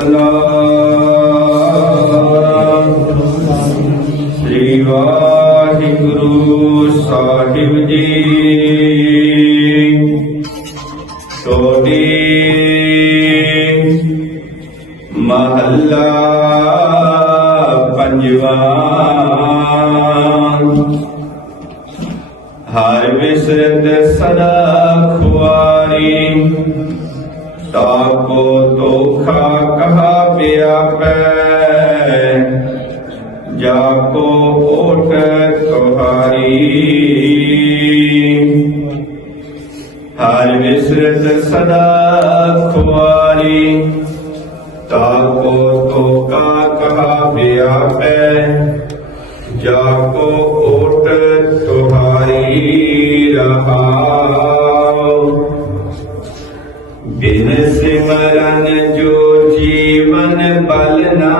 ਸਤਨਾਮ। ਸ੍ਰੀ ਵਾਹਿਗੁਰੂ ਸਾਹਿਬ ਜੀ। ਛੋਟੀ ਮਹੱਲਾ ਪੰਜਵਾ। ਹਰ ਵਿਸਰਤ ਸਦਾ ਖੁਆਰੀ। ਤਾਕੋ ओठ तुम्हारी हर विसृत सदा खुआरी ताको तो का कहा बिया जाको ओट तुम्हारी रहा बिन सिमरन जो जीवन बलना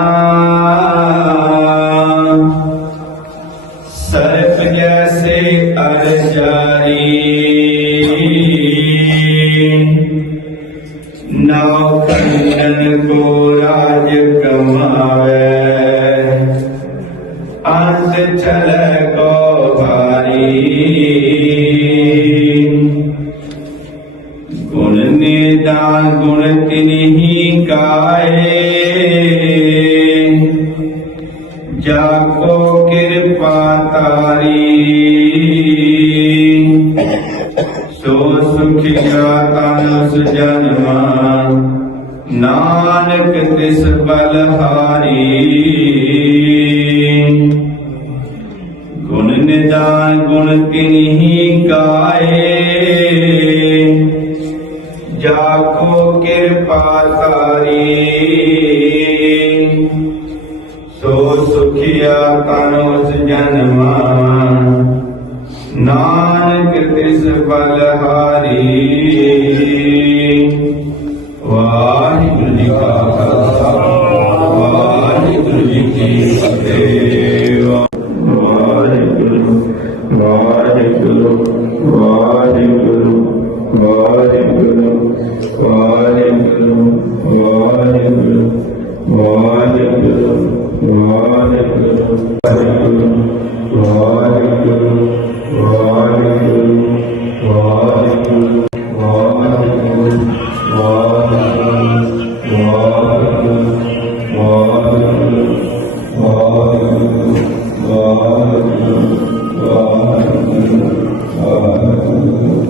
नौ कंदन को राज कमावे अंत चल को भारी। गुण नेता गुण तिन्हीं काए जाको कृपा तारी। ਸੋ ਸੁਖਿਆ ਤਨ ਸੁਜਨਮਾ ਨਾਨਕ ਤਿਸ ਬਲਹਾਰੀ ਗੁਣ ਨਿਦਾਨ ਗੁਣ ਤਿਨਹੀ ਗਾਏ। ਜਾ ਕੋ ਕਿਰਪਾ ਤਾਰੀ ਸੋ ਸੁਖਿਆ ਤਨ ਉਸ ਜਨਮਾ ਨਾਨਕ ਤਿਸ ਬਲਹਾਰੀ ਵਾਹਿਗੁਰੂ ਜੀ ਕਾ ਖਾਲਸਾ ਵਾਹਿਗੁਰੂ ਜੀ ਕੀ ਫਤਿਹ ਵਾਹਿਗੁਰੂ ਵਾਹਿਗੁਰੂ ਵਾਹਿਗੁਰੂ ਵਾਹਿਗੁਰੂ ਵਾਹਿਗੁਰੂ ਵਾਹਿਗੁਰੂ ਵਾਹਿਗੁਰੂ ਵਾਹਿਗੁਰੂ ਵਾਹਿਗੁਰੂ Amém.